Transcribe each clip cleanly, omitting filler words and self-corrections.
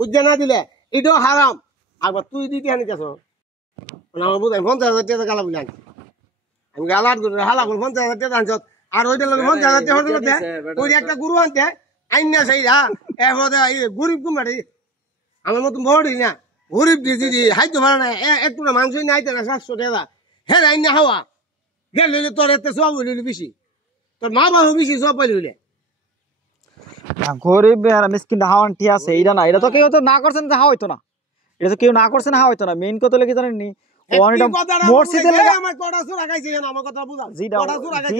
উজ্জা না দিলে এটাও হারাম আবার তুই দিতে আনিতেছ আমার বুঝাই 50,000 টাকা গালা বুঝাই আমি গালার করে হালা করে 50,000 টাকা আনছ আর ওইটা লোক 50,000 টাকা হতে ওই একটা গুরু আনতে আইন না সেই গরিব কুমারি আমার মতন বড় না গরিব দিদি হাইতে পারে না একটু না মাংস না আইতে না 700 টাকা হ্যাঁ আইন না হাওয়া গেলে তোর এতে সব হইল বেশি তোর মা বাবা বেশি সব পাইল হইলে গরিব আর মিসকিন হাওয়ান ঠিক আছে এটা না এটা তো কেউ তো না করছেন যে হাওয়া হইতো না এটা তো কেউ না করছেন হাওয়া হইতো না মেইন কথা লেগে জানেন নি মসজিদের লাগা আমার কটা সুরা গাইছে জানো আমার কথা বুঝা জিডা কটা সুরা গাইছে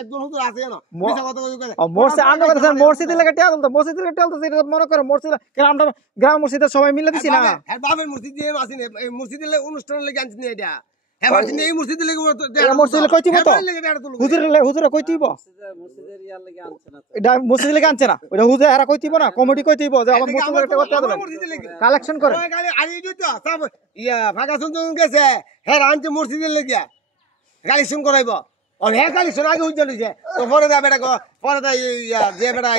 একজন হুজুর আছে জানো মিছা কথা কইছে মসজিদ আন্দ কথা স্যার মসজিদের লাগা টিয়া তো মসজিদের লাগা টিয়া তো এটা মনে করে মসজিদ কেন আমরা গ্রাম মসজিদে সবাই মিলে দিছি না হ্যাঁ বাবার মসজিদ দিয়ে আসি না এই মসজিদের অনুষ্ঠান লাগি আনছি না এটা হ্যাঁ বাসিনে এই মসজিদে লাগি মসজিদে কইতিব তো হুজুরে কইতিব মসজিদের ইয়ার লাগি আনছে না এটা মসজিদে লাগা আনছে না ওটা হুজুর এরা কইতিব না কমিটি কইতিব যে আমার মসজিদে একটা কথা দেবেন কালেকশন করে ওই গালি আনি দিত সব ইয়া ফাঁকা শুনতে গেছে হ্যাঁ আনছে মসজিদের লাগিয়া কালেকশন করাইব আর হ্যাঁ কালেকশন আগে হইতে লইছে তো পরে দা বেটা পরে দা ইয়া যে বেটা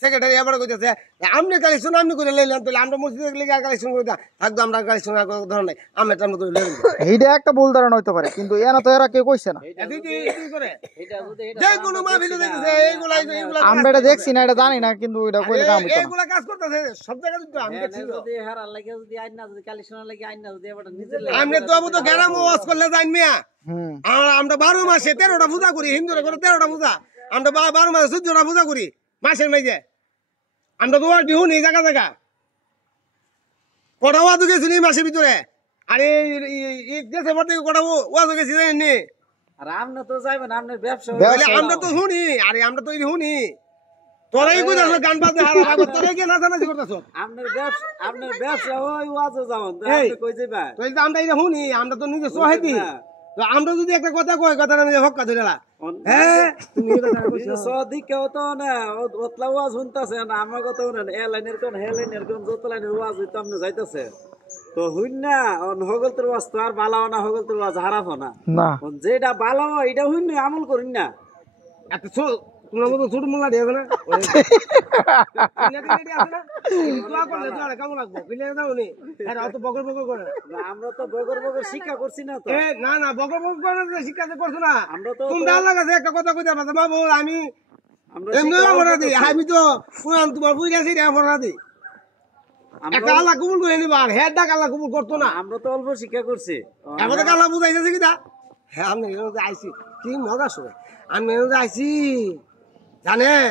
সেক্রেটারি এবারে কইতেছে আমনে কালেকশন আমনে করে লইলেন তাহলে আমরা মসজিদের লাগিয়া কালেকশন করে দা থাকতো আমরা কালেকশন ধরন নাই আমরা টাইম করে লইলেন এইটা একটা ভুল ধারণা হইতে পারে কিন্তু এনা তো এরা কেউ কইছে না করে যে কোনো মাহফিলে দেখতেছে এইগুলা আমরা এটা দেখছি না এটা জানি না কিন্তু এটা কইলে কাম হইতো না এইগুলা কাজ করতেছে সব জায়গা দিতে আমি দেখছি যদি হারার লাগি যদি আইন না যদি কালেকশনের লাগি আইন না যদি এবারে নিজের লাগি আমনে তো আবু তো গ্রাম ওয়াজ করলে জান মিয়া আমরা 12 মাসে 13টা পূজা করি হিন্দুরা করে 13টা পূজা আমরা 12 মাসে 14টা পূজা করি মাসের মাঝে আমরা তো ওয়াজ দিহুনি জায়গা জায়গা কটা ওয়াজ গেছি নি মাসের ভিতরে আরে এই দেশে ভর্তি কটা ওয়াজ গেছি জানেন নি আর আপনি তো যাইবেন আপনার ব্যবসা বলে আমরা তো শুনি আরে আমরা তো শুনি তোরাই কইতাছ গান বাজে হারা তোরাই কি নাচানাচি করতাছ আপনার ব্যবসা ওই ওয়াজে যাবেন আপনি কই যাবেন তো আমরা এটা শুনি আমরা তো নিজে সহায়তি তো আমরা যদি একটা কথা কই কথাটা নিজে হক্কা ধরে না হ্যাঁ তুমি সদিকেও তো না ওতলা ওয়াজ শুনতাছে না আমার কথা না এ লাইনের কোন হে লাইনের কোন যত লাইনের ওয়াজ হইতো আপনি যাইতাছে তো হইন না হগলতের ওয়াজ তো আর বালাও না হগলতের ওয়াজ হারাফ না না যেটা বালাও এটা হইন না আমল করিন না এত তোমার মতো ছোট মোল্লা দিয়ে না কেমন লাগবো বগর বগর করে আমরা তো বগর বগর শিক্ষা করছি না তো না না বগর বগর করে শিক্ষা করছো না আমরা তো তুমি ডাল লাগাছে একটা কথা কইতে পারবে বাবু আমি আমি তো তোমার বুঝে গেছি অপরাধ দিই একটা আল্লাহ কবুল করে নিবা হেড ডাক আল্লাহ কবুল করতো না আমরা তো অল্প শিক্ষা করছি এখন তো আল্লাহ বুঝাইছে কিনা হ্যাঁ আমি আইসি কি মজা শুনে আমি আইসি জানেন